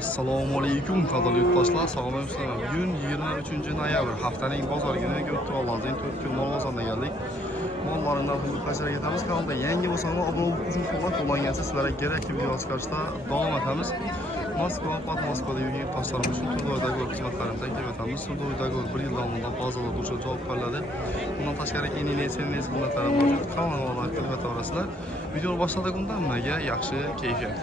Assalomu alaykum qadrli yurtdoshlar, sog'lomsizlar. Bugun 23 noyabr, haftaning bozor kuni Ko'kto'g'on Olazin 4 kun mol bozoriga keldik. Mollarning narxini qachon ketamiz? Kanalda yangi bo'lsangiz obuna bo'lib uchun qo'llangansiz, sizlarga kerakli video chiqarishda davom etamiz. Moskva, Moskvada yurgan yurtdoshlarimiz uchun Turdoydagi xizmatlarini taklif etamiz. Turdoydagi 1 yil davomida bozorda turishga javob qo'yiladi. Bundan tashqari NNS xizmatlari mavjud. Kanalga taklif etaverasizlar. Videoni boshladigundan nimaga yaxshi kayfiyat.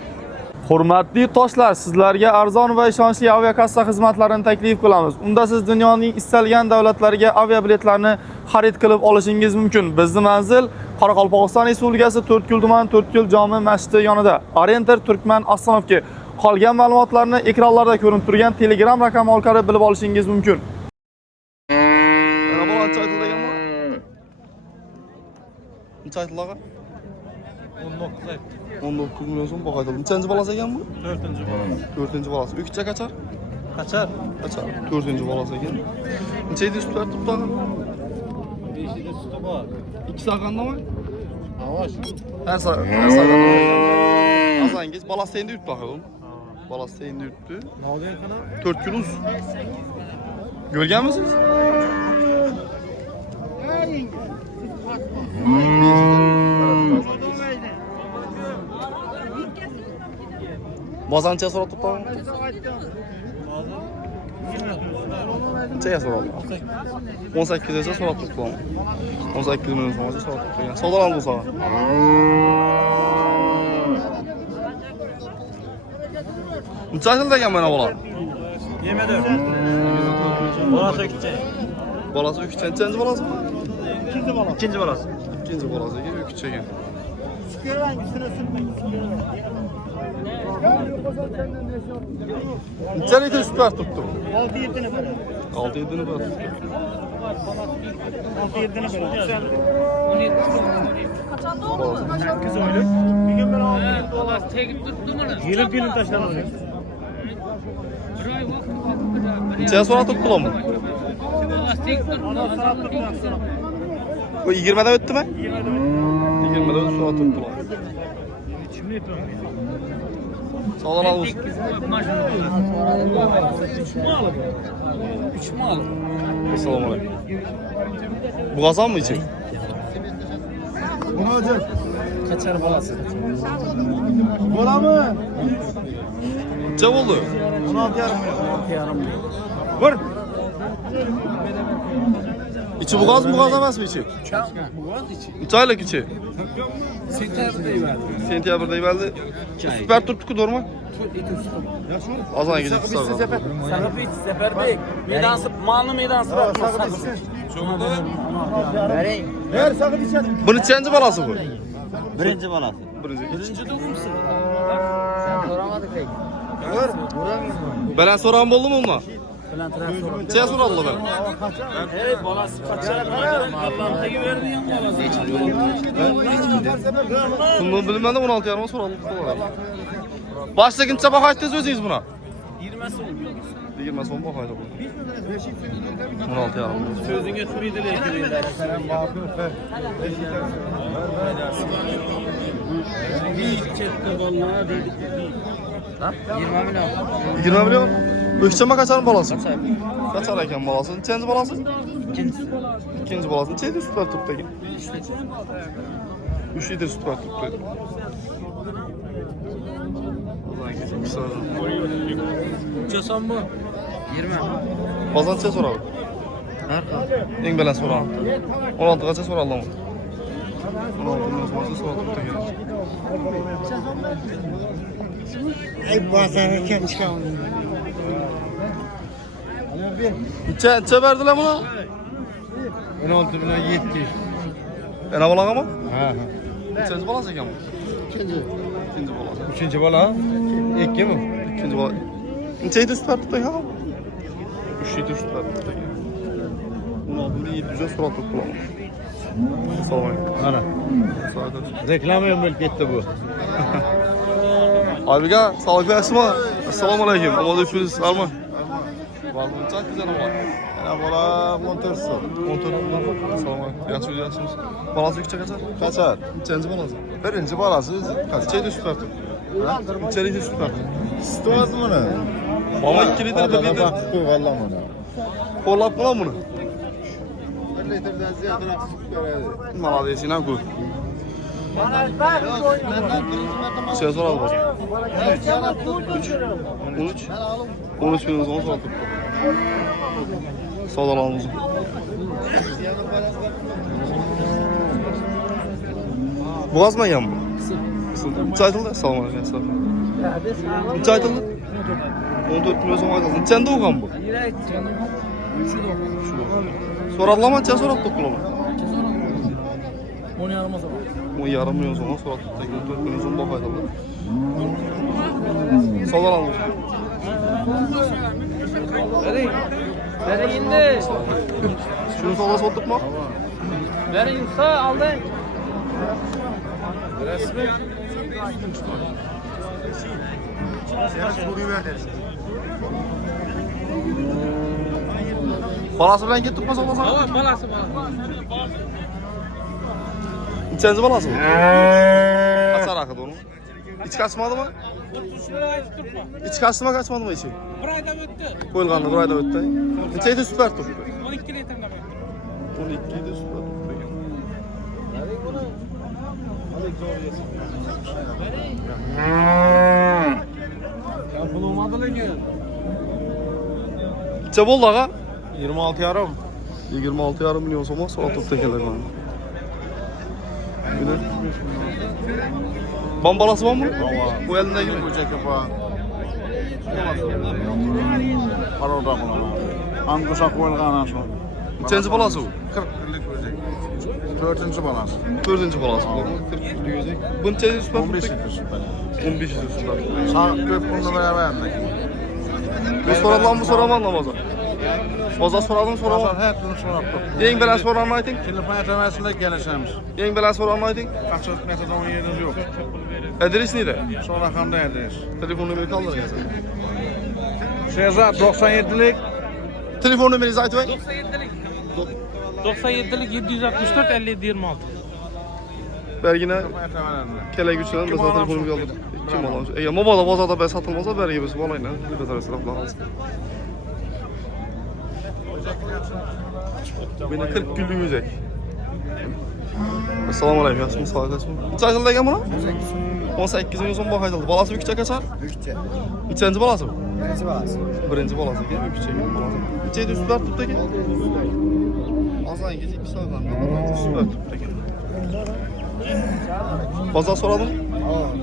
Hurmatli yurtdoshlar, sizlarga arzon va ishonchli aviakassa xizmatlarini taklif qilamiz. Unda siz dunyoning istalgan davlatlariga aviabiletlarni xarid qilib olishingiz mumkin. Bizning manzil Qoraqalpog'iston Respublikasi To'rtko'l tumani To'rtko'l jome masjidi yonida. Orienter Turkman Aslanovga. Qolgan ma'lumotlarni ekranlarda ko'rinib turgan Telegram raqami orqali bilib olishingiz mumkin. Mana bu qancha aytilganmi? Qancha aytilgan? 19 milyon so'm baho aytildi. Nechanchi bolasi ekan bu? 4-chi bolasi. Ukcha qachar? Qachar? 4-chi bolasi ekan. Necha yil sutlar turibdi? 5 yil suti bor. 2 saqandami? Avash. Her saqanda. Azangiz bolasi endi yuribdi axir. Bolasi endi yuribdi. Nolgan qana? 4 kun uz. Ko'rganmisiz? Bozancha so'rab turibdi. Nechaga so'radi? 18 desa so'rab turibdi. 18 million so'mga so'rab turibdi. Savdolan bo'lsa. Necha yil degan mana bola? 24. Bolasi kichik. Bolasi uchinchi bolasi? İkinci bolasi. İkinci bolasi ekan, kichik ekan. Necha litr sut berib turibdi? 6-7 nafar. 6-7 nafar turibdi. 6-7 nafar. Kız oylu. Bir gün ben aldım. Allah tekip tuttu mu? Gelin taşlanıyor. Necha so'rab turibdi ularni? Allah tekip tuttu. Bu 20'den o'tdimi? 20'den so'rab turibdi ular. Sağdan al olsun. 3 mal. Assalomu alaykum. Bu qazon mı içi? Bunu alacak. Kaçar balası. Bola mı? Necha bo'ldi? 16 yarım. Vur. İçi bu gaz mı, bu gaz emasmi içi? Bu az içi. Necha oylik içi? Sentabrda verdi. Sentyabrda verdi. Süper turptu doğru Azan gece kısa. Sakıp iç Seferbek. Meydansı, malını meydansı var. Ver sakın içelim. Bunun neçenci balası bu? Birinci balası. Birinci doğumsun. Ver. Belen soran oldu mu onunla? Falan traktör. Neçeye soradılar ben? Evet balası kaçar. Allah'ın teki verdi yan balası. Bunu bilmeden 16 yarıma soralım. Baştaki neçe bakayttınız özünüz buna? 20'si olmuyor. 20 son bakaydı bu. 16 yarım. Sözüne sürüydüler giriyorlar. Bir çekti vallahi dedik. 20 milyon. 20 milyon. Ökçeme kaçarın balası? Kaçar eken balası. Neçenci balası? İkincisi. İkinci balası. Neçeydi süt var tüpteki? 3 litre süt var tüpteki. Çosan bu. 20. Bazan neçe soralım? En belen soralım. 16 kaça soralım ama? 16 milyon sorarsa soralım tüpteki. Ey bazara kendi çıkalım. Neçe verdiler buna? 16 milyon 7. Ena balan ama? Ha. Neçenci balası eken bu? İkinci. İkinci balası. Üçüncü bala. İki mi? İkinci bala. Neçeydi süt var tüpteki ha? 3 litre süt var tüpteki. 16 milyon 700'e soral tuttu ama. Sağ olun. Ana. Sağ olun. Reklam memlekette bu. Abiga, sağlıklı yaşıma. Assalamu alaikum. Ama da öpürüz. Var mı? Var mı? Çok güzel ama. Ana bola montorsu. Motor. Assalamu alaikum. Yaşıyorsunuz. Balası küçük kaçar? Kaçar? Neçenci balası? Birinci balası kaç? Neçeydi süt artık? Neçə litr süt var? Stoaz bunu. Baba 2 litr de bir Bak bu valla bunu. Korlap mı lan bunu? 1 litrden ziyadına süt veredi. Malades inan koy. Sen sonra al bak. 13 milyon sonra sonra tuttu. Sağdan almışım. Boğaz mı yan mı? Neçə aytıldı? Salam aleyküm. Salam. Neçə aytıldı? 14 milyon sonra aytıldı. Neçəndə oğan bu? Soradılama neçə sorad tuttu onu? 10,5 milyon sonra sorad tuttu. 14 milyon sonra bak aytıldı. Sağdan almışım. Beni indi. Şunu sola sottuk mu? Beni insa aldı. Balası bilen gittik mi sola sana? Balası balası. İçenci balası mı? Kaçar akıdı onu? İç kaçmadı mı? 30 liraya tutma. İç kaçtı mı kaçmadı mı içi? Bir ayda öttü. Koyulgandı bir ayda öttü. İçeydi süper tuttu. 12 litreden öttü. 12 idi süper tuttu. Ya bulunmadı lan gel. İçe boldu ağa. 26 yarım. 26,5 milyon sonra sonra tuttu tekeler bana. Güne. Ban balası var mı? Bu elinde gibi. Bu çekip ha. Paroda bunu. Anguşa koyulgan aşağı. İçenci balası bu. 40 günlük böcek. 4. balans. 4. balası bu. 40 günlük gözek. Bunun içeri süper 15 tuttu. litre süt bana. 15 idi süper tuttu. Sağ köp bunu beraber yandık. Bu soralan mı soraman namaza? Oza soradın soraman. Pazar her gün soraptık. Yeng bilen soranını aytın. Telefon temesinde gelişemiz. Yeng bilen soranını aytın. Kaçırık metodon yeriniz yok. Adres neydi? Sonra kanda ederiz. Telefon numarayı kaldırın ya sen. Şehzat 97'lik. Telefon numarayı aytın. 97'lik 764 57 26. Bergine Telefon temelerinde. kele güçlenen Kim mesela alan telefonumu sorsun kaldırın. beni. Kim alan? Eğer mobada bazada ben satılmasa bergi birisi balayla. Bir de taraflar alsın. Beni 40 günlük yüzek. Assalamu alaikum. Yaxşımı sağ olasın. Neçə aytıldı ekan buna? 18 milyon son bax aytıldı. Balası bir küçə kaçar? Üççe. Neçənci balası bu? Birinci balası. Birinci balası ekan, bir küçə ekan balası. Neçəydi süper tutdu ekan? Azan gecə 2 saat qaldı. Süper tutdu ekan. Bazar soradın?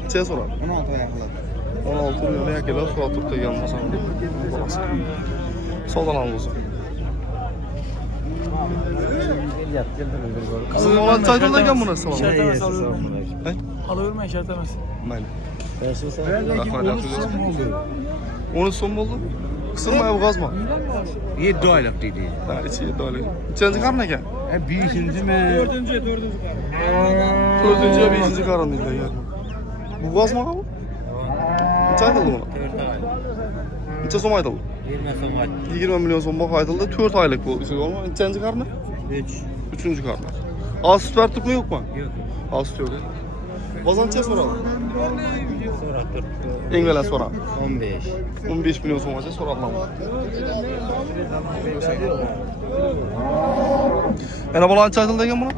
Neçəyə soradın? 16 ayaklı. 16 milyon yakılar surat tuttu ekan Hasan. Balası. Soldan almışsın. Kızım ona çaydan ekan buna salam. İşaretemez alıyorum. He? Alıyorum işaretemez. Mayli. Rahmet yapacağız. 13 son mu oldu? Kısılmaya bu gazma. 7 aylık dedi. Ha içi 7 aylık. İçenci karın ekan? Beşinci mi? Dördüncü. Dördüncü ya beşinci karın değil de yani. Bu gazma mı bu? Neçə aytıldı buna? 4 aylık. Neçə som aytıldı? 20 somat. 20 milyon som bax aytıldı. 4 aylık bu. Neçənci karını? 3. Üçüncü karını. Az süt verdik mi yok mu? Yok. Az süt yok. Bazan neçə soralım? Sonra 4. En gelen sonra. 15. 15 milyon som olacak soralım. Ana bala neçə aytıldı ekan buna?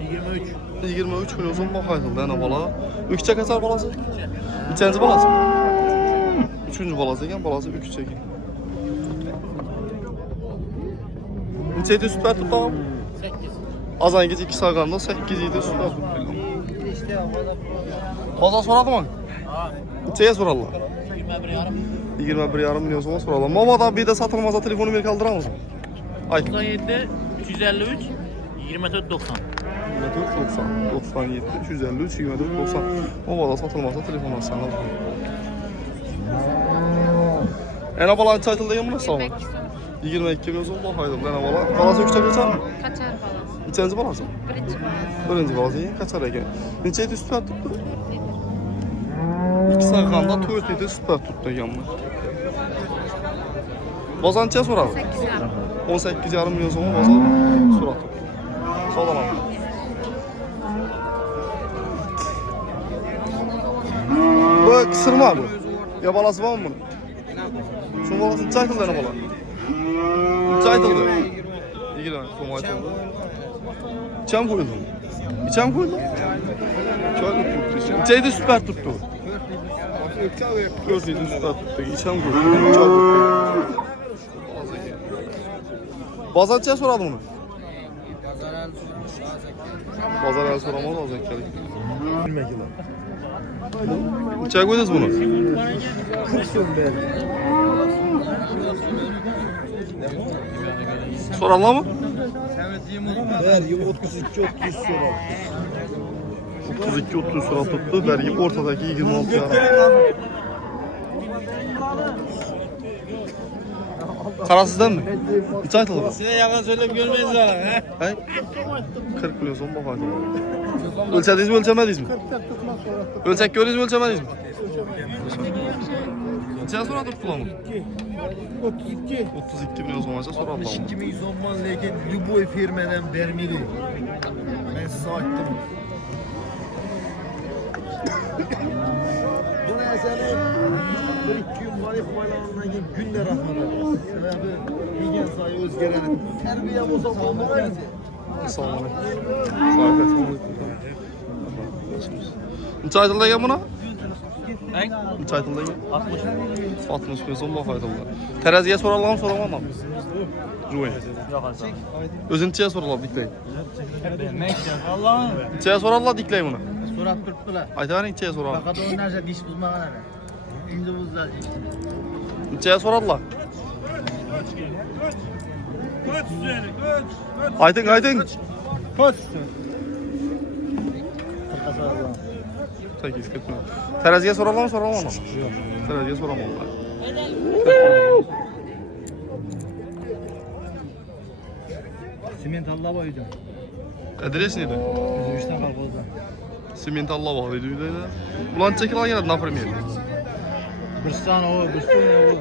23. 23 milyon som bax aytıldı ana bala. Üççə kaçar balası? Neçənci balası? Üçüncü balası ekan, balası 3 çekin. Neçəydi süper tuttu ama? 8. Azan gece 2 saat qalanda 8 idi süper tuttu. Bazar soradı mı? Neçəyə sorarlar? 21,5 milyon sonra sorarlar. Mamada bir de satılmasa telefonu bir kaldırar mısın? Ay. 97 353 24 90. 94 90 97 353 24 90. Mamada satılmasa telefonu sana al. Ena bala çaytıldı ya mı sağlam? 22 milyon sonra haydi. Ena bala. Balası üçte kaçar mı? Kaçar balası. Neçənci balası? Birinci balası. Birinci balası yani kaçar ekan. Neçəydi süper tuttu? 2 saat qalanda 4 idi süper tuttu ekan bu. Bazan neçə soradı? 8,5. 18,5 milyon sonra bazar surat tuttu. Sağlam Bu kısırma bu. Ya balası var mı bunun? Şunun balası neçe aytıldı ana bala? Neçe aytıldı? 20 so'm aytıldı. İçem koyuldu. İçem koyuldu. Çok tuttu. İçeyde süper tuttu. 4 yedi süper tuttu. İçem koyuldu. Çok tuttu. Bazarçıya soralım bunu. Bazar soramaz az ekledik. Neçe koydunuz bunu? 40 so'm berdi. Sorarlar mı? Bergi 32 30 so'rab. 32-30 so'rab tuttu. Bergi ortadaki 26 yaram. Qarasizdan mı? Neçe aytıldı bu? Size yalan söyleyip görmeyiz lan. Hay? 40 milyon so'm baho aytıldı. O'lchadingizmi, o'lchamadingizmi? O'lchak ko'rdingizmi, o'lchamadingizmi? Necha so'rab turibdi bularni? 32. 32 milyon so'mgacha so'rabdi. 62 ming so'mman lekin любой firmadan bermaydi. Men size aytdim. Bu narsani 1-2 kun qolib qo'ygandan keyin kunda rahmat aytaman. Sababi yegan sayi o'zgaradi. Tarbiya bo'lsa bo'lmaydi. Assalomu alaykum. Necha aytıldı ekan buna? Necha aytıldı ekan? 60 milyon so'm baho aytıldi. Teraziga so'ralarmi, so'ramanmi? Jo'y. O'zi nechaga so'raladi diklay? Allah'ım. Nechaga so'raladi diklay buni? So'rab turibdilar. Aytavering nechaga so'raladi? Faqat o narsa dish buzmagan ana. Endi buzadi. Nechaga so'radilar? Ayting, ayting. Sakkiz ketma. Teraziga so'ralarmi, so'ramanmi? Yo'q. Teraziga so'ramanmi? Sement Allah boydu. Adres neydi? O'zbekiston kolxozda. Sement Allah var idi deydi. Ulan çekil geldi naprimyer. Birston o, Birston o.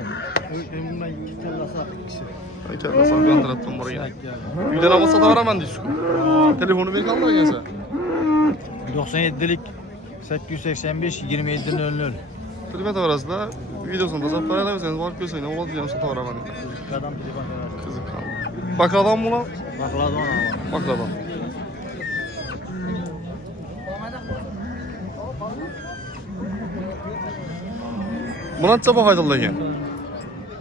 Ömrümden 2 tilla sattık kişi. Aytadi, sen kontratdan bor ekan. Uydan olsa sotaveraman deysiz. Telefonu bir kaldır ekan sen. 97'lik 885 2700. Telefon arasında videosunu da zaptara versen var köseyne olad diyen sotaveraman deydi. Adam telefon verir. Kızık kaldı. Bakladan mı lan? Bakladı ona. Bakladan. Buna neçe baho aytıldı ekan?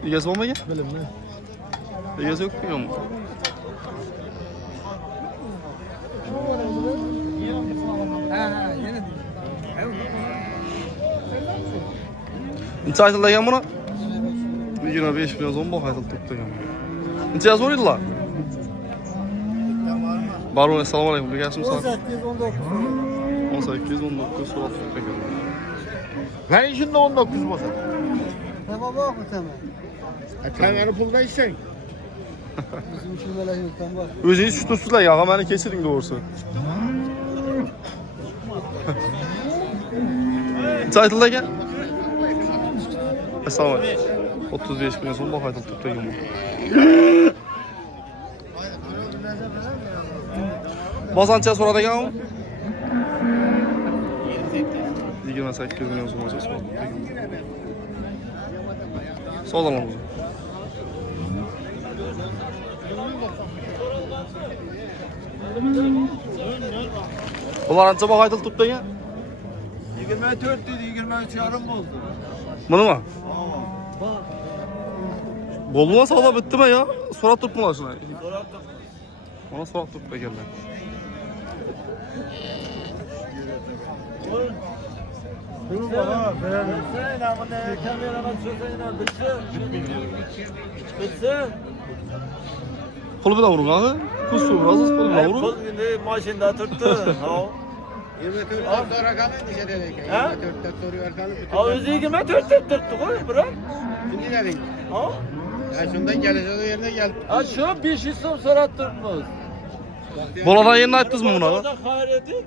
Egasi bormi ekan? Bilimli. Egasi yo'q ekan. Neçe aytıldı ekan buna? 25 milyon so'm baho aytıldı tuttu ekan. Nechaga so'raydilar? Barun, assalomu alaykum. Bigasizmi sog'? 18 19 so'rab tuttu ekan. Ben şimdi 19 basar. Tamam bak mı tamam? Kamera pulda işsen. Bizim için böyle yok tamam. O'zingiz tutursizlar, yog'a meni kechiring doğrusu. Necha aytıldı ekan? Assalomu alaykum. 35 milyon so'm baho aytıldı tuttu ekan. Bozancha so'radi ekan u? 28 milyon so'mgacha so'radi. Sog'lom o'zi. Ular ancha baho aytıldı tuttu ekan? 24 dedi 23 yarım oldu. Bunimi? Bo'ldimi savdo bitdimi yo? So'rab turibmilar shuni. Mana so'rab turibdi ekanlar. Pul bilan uring ha? Pul so'rasiz, pul bilan uring. Maşında tuttu. 24'ten sonra kalın dişe dedik. 24'ten soruyor kalın. Ağzı 24 tuttu koy bırak. Şimdi dedik. Ha? Ya şundan geleceğin yerine gel. Ha şu 5 isim sorattırmız. Boladan yerini aytdingizmi buni? Orada hayreti.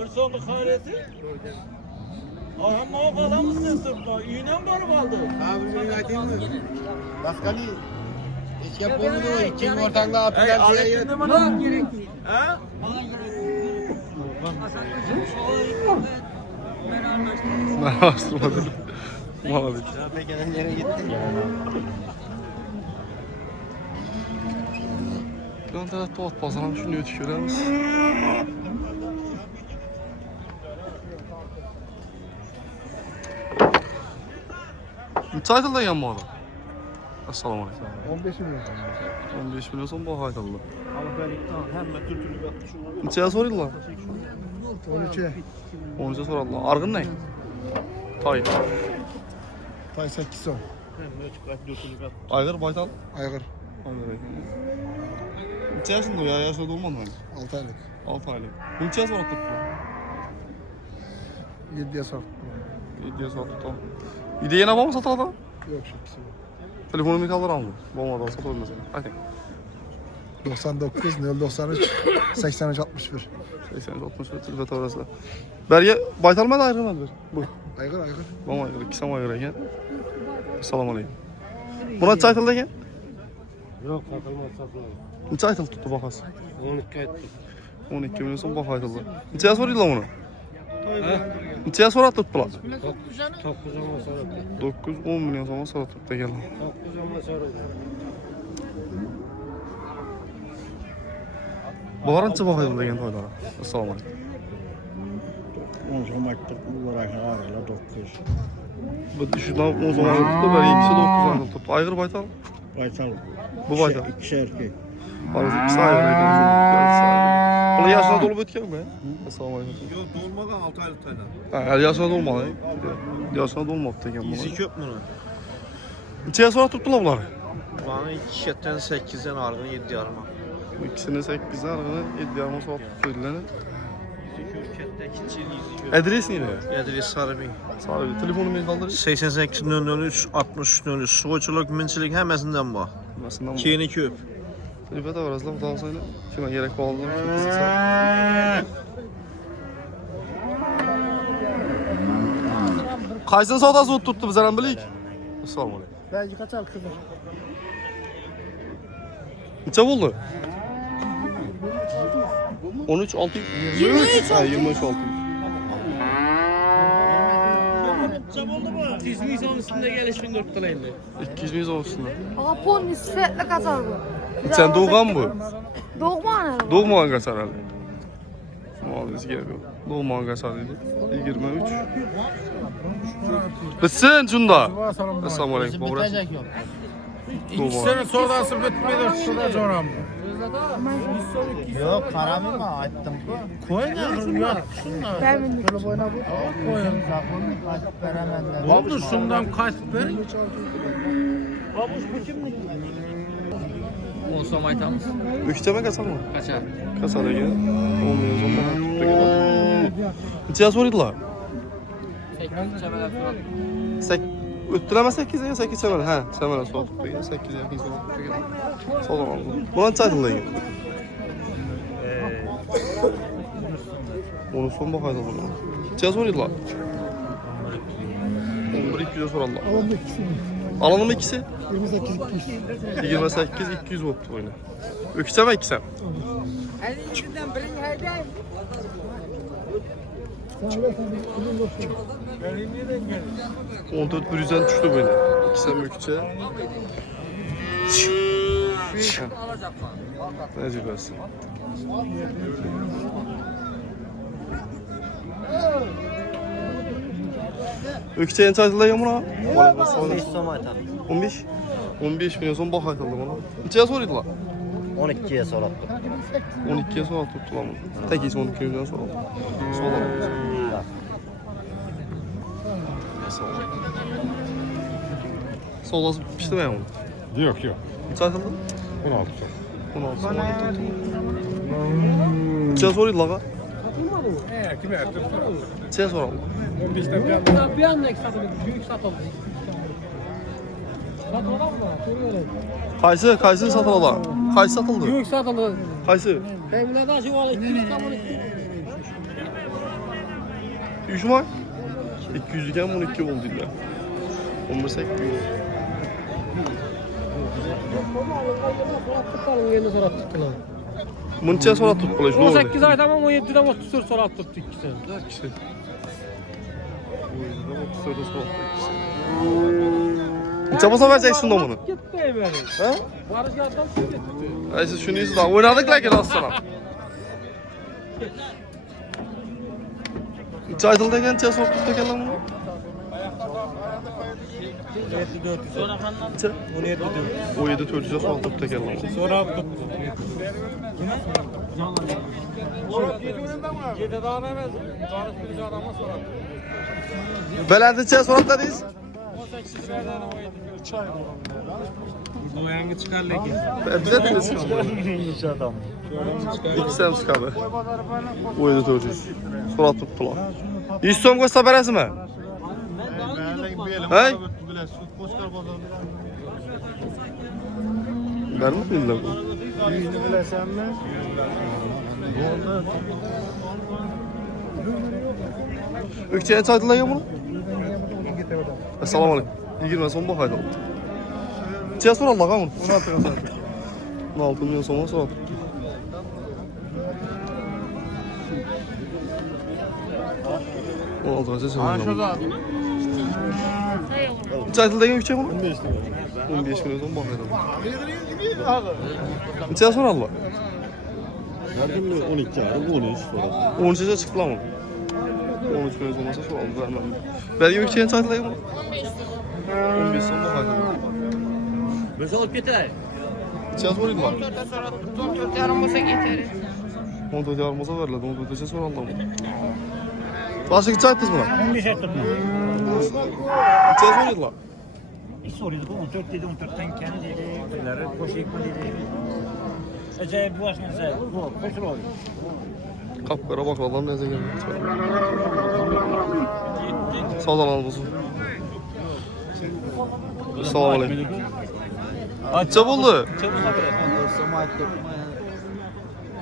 Bir sonlu hayreti. Ama o balamız ne tuttu? İğnem var aldı. Abi bir aytayım mı? Baskali. Hiç yapmadı o. İkinci ortağında apılar diye yer. Bana gerek. Ha? Ben araştırmadım. Maladik. Pekeden nereye gittin? Plan tarafta ot pazarına şunu ötük göremiz. Neçə aytıldan bu adam? Assalamu aleykum. 15 milyon. 15 milyon son bu aytıldı. Hem kültürlü yapmışlar. Neçəyə soruyorlar? 13'e. 13'ə soradılar. Arğın ne? Tay. Tay 8 son. Aygır baytal. Aygır. Neçə yaşında o ya? Yaşında olmadı mı? 6 aylık. 6 aylık. Neçəyə sonra tuttu? 7'ye sor. 7'ye sonra tuttu. İde yine var mı satılan? Yok şu ikisi. Telefonumu kaldıran mı? Olmadan satılır mesela. Hadi. 99 093 83 61. 80 60 metre orası. Berge baytalmadı ayrılmadı. Bu. Aygır aygır. Bana ayrı, ikisi ayrı eken. Assalamu aleykum. Buna çaytıldı eken? Yok satılmaz satılmaz. Neçə aytıl tuttu baxas? 12 ayet. 12 milyon son bax aytıldı. Neçəyə soruyorlar bunu? Neçəyə sonra tuttular? 9 ama sonra. 9-10 milyon sonra sonra tuttu gel. 9 ama sonra. Bunlar neçə bax aytıldı eken toylara? Assalamu aleykum. 10 somaklık olarak ağrıyla 9. Bu şuradan 10 zaman tuttu, böyle ikisi 9 aytıl tuttu. Aygır baytal. Baytal. Bu baytal. İkisi erkek. Arası ikisi ayrı eken. Bunu yaşına dolup ötken mi? Assalamu aleykum. Yok dolmadan 6 aylık tayla. Ha, el yaşına dolmadı. Yaşına dolmadı eken bunlar. İzi köp bunu. Neçəyə sonra tuttular bunları? Bana 2 şetten 8'den argın 7 yarıma. Bu ikisini 8'den arığını 7 yarıma sonra tuttular. Kürkette kiçil izi köp. Adres neydi? Adres Sarıbey. Sağ bir telefonumu kaldırır. 88 003 60 03 Soğuçuluk, minçilik hemesinden bu. Nasıldan mı? Keyini köp. Telefonu da var azla, bu da olsaydı. Kime gerek bağlıdır, çok kısa. Kaysın sodası mı tuttu bize lan bilik? Assalamu aleykum. Belki kaçar kızım. Neçə oldu? 13 6 23. Ha 23 6. Dizmi son üstünde gelişin 4 tane indi. 200 miyiz olsun. Aga ponni sifetli kaçar bu. Sen doğugan bu. Doğma ne? Doğmayan kaçar herhalde. Muhabbeti gerek yok. Doğmayan kaçar dedi. 23. Bitsin şunda. Assalamu aleykum. Babra. Doğmayan. Sonrası bitmedi şurada coram. Yok paramı mı açtım? Koyun ya şunlar. Ben bindim. Koyun. Oldu şundan kaç verin. Babuş bu kimlik? 10 som aytamız. Üçteme kaçar mı? Kaçar. Kaçar ege. 10 milyon sonra tuttu gelen. Neçəyə soruyordular? 8 çemeler surat. Öttüreme 8'e 8 çemel. He, çemel soğuk tuttu gelen. 8'e yakın soğuk tuttu gelen. Soğuk oldu. Buna neçə aytıldı ege? Onu son bakaydı bunu. Neçəyə soruyordular? 11-200'e sorarlar. Alalım ikisini. Alanım ikisi? 28 200. 28 200 oldu oyunu. Öküseme ikisem. Sen ver sen bir ürün yoksun. 14 bir yüzden düştü böyle. İkisem öküse. Ne cübersin? Öküse yeni çaytıldı ya buna. 15 som aytam. 15? 15 milyon son bak aytıldı buna. Neçəyə soruyordular? 12'ye sorattım. 12'ye sonra tuttular bunu. Tek isim 12 milyon sonra. Sonra. Solası pişti mi ya bunu? Yok yok. Neçə aytıldı? 16 son. 16 sonra tuttu. Neçəyə soruyordular ağa? Kime yaptın? Neçəyə sorarlar? 15'ten Bir anda satıldı. Büyük satıldı. Satılan mı? Kaysı satıldı. Kaysı satıldı. Büyük satıldı. Kaysı. Temine de şu an 200 tam 12. 3 may. 200 iken 12 oldu illa. 11 800. Bunu neçəyə sonra tutdular? 18 ay tamam 17'den 34 sonra tuttu ikisi. 4 kişi. 34'e so'rabdi ikkisi. Necha bo'lsa vereceksin da bunu? Gitti beni. Ha? Barış adam gitti. Ay siz şunu izle. Oynadık lakin aslında. Necha aytıldı ekan, necha so'rab turibdi ekanlar buni? 17.400'e so'rab turibdi ekanlar. So'rab tuttu. Yedi tane emas. Barış bir adama so'rab. Belanı necha so'rab dedingiz? 18 verden oydu. 3 ay oldu. Bu yangi çıkar lekin. Bize de çıkar. İnşa adam. İkisi hem çıkardı. 17.400. So'rab turibdilar. 100 so'm qo'shsa berasizmi? Hey? Vermedinler bu. Yüzünü bilesen mi? Ökçeye çaydılar ya bunu? Assalamu alaikum. 20 so'm bu haydi. Necha so'raldilar ha bunu? 16 milyon so'mga so'rab. Oldu kaça so'raldilar. Necha aytildigi ökçe bunu? 15 milyon so'm bu haydi. Necha so'raldilar? 12 yarım 13 sonra. 13'e çıktılar mı? 13 milyon olmasa so'raldi vermem. Belki ökçeye necha aytildigi bunu? 15 so'm bu haydi. Biz alıp getay. Necha so'raydilar? 14 yarim bo'lsa ketadi. 14 yarım olsa veriladi, 14'e so'raldilar mı? Başka necha ayttınız buna? 15 ettim. Necha so'raydilar? İş soruyordu. 14 dedi, 14'ten kendi dedi. Birileri koşayım mı dedi. Acayip bu aşkına say. Bu, koşul oluyor. Kapkara bakladan neyse geldi. Sağdan al bozun. Selamun aleyküm. Necha bo'ldi?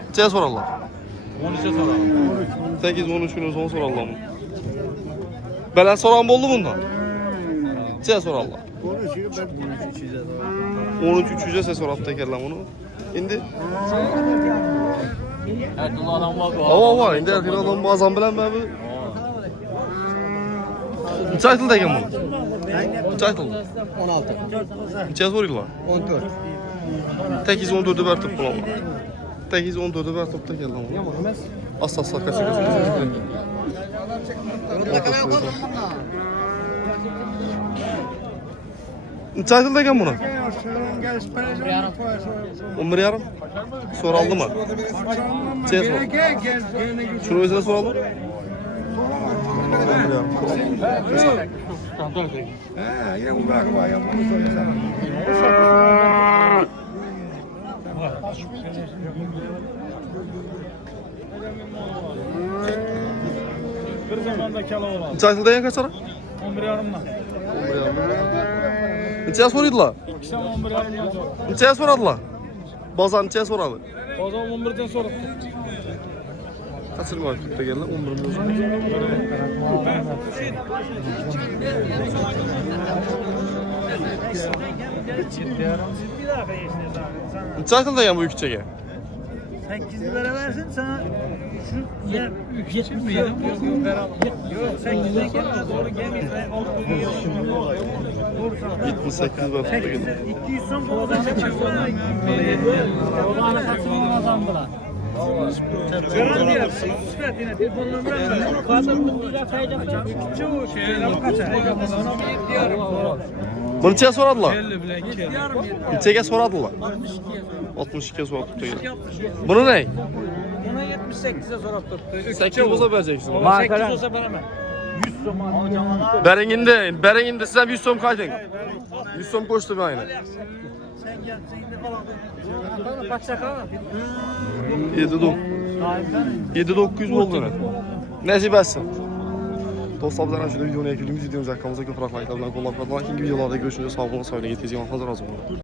Necha so'raldilar? 13'e soralım. 8-13 kun so'ng so'raldilar. Baland so'ram bo'ldi bundan. Necha so'raldilar? 13.300'e siz so'rabdi ekanlar buni. Endi Ertuğrul adam var bu. Ava, endi erkin odam ba'zan bilan bu. Necha aytildi ekan buni? Necha aytildi? 16. Necha so'raydilar? 14. 8-14'ü berib turibdilar. 8-14'ü berib turibdi ekanlar buni. Asta-asta kaçırıyoruz. Necha aytildi ekan buni? 11,5. So'raldi mi? Necha so'raldi? Shuni o'zida so'raldi? 11,5. Bir zamanda kala olan. Necha aytildi ekan kaçara? 11 yarımdan. 11,5. Necha so'raydilar? İkisi 11 yarımdan sonra. Necha so'radilar? Bozor necha so'radi? O zaman 11'den sonra. Kaçırma aytibdi ekanlar 11 milyon. Necha aytildi ekan bu ikkichaga? 8'i veremezsin sana şu yer 70 mi yedim? Yok yok 8'den gelmez doğru gelmeyiz. 78 var. 200 son boğazdan çıkıyor. O da anasını kazandılar. Gören diyor, süratine telefon numaram kadın bir kayda çoğu şeyler kaçar. Bunu necha so'radilar? 50 bilen Nechaga so'radilar? 62'ye so'rabdi ekan. Buni ne? Buna 78'e sorup tuttu. 8 bo'lsa beracaksiniz. 8 olsa veremem. 100 so'm. Bering indi siz ham 100 so'm qayting. 100 so'm qo'shdim ayni. Sen gel, sen de falan. Kaçacak ha? 7-900 bo'ldi. Nasib etsin. Do'stlar bilan shunday videoni yakunlaymiz. Videomiz yoqqanimizda ko'proq like bilan qo'llab-quvvatlang. Keyingi videolarda görüşünce sog' bo'ling, sog'lig'ingiz tez yomon hozir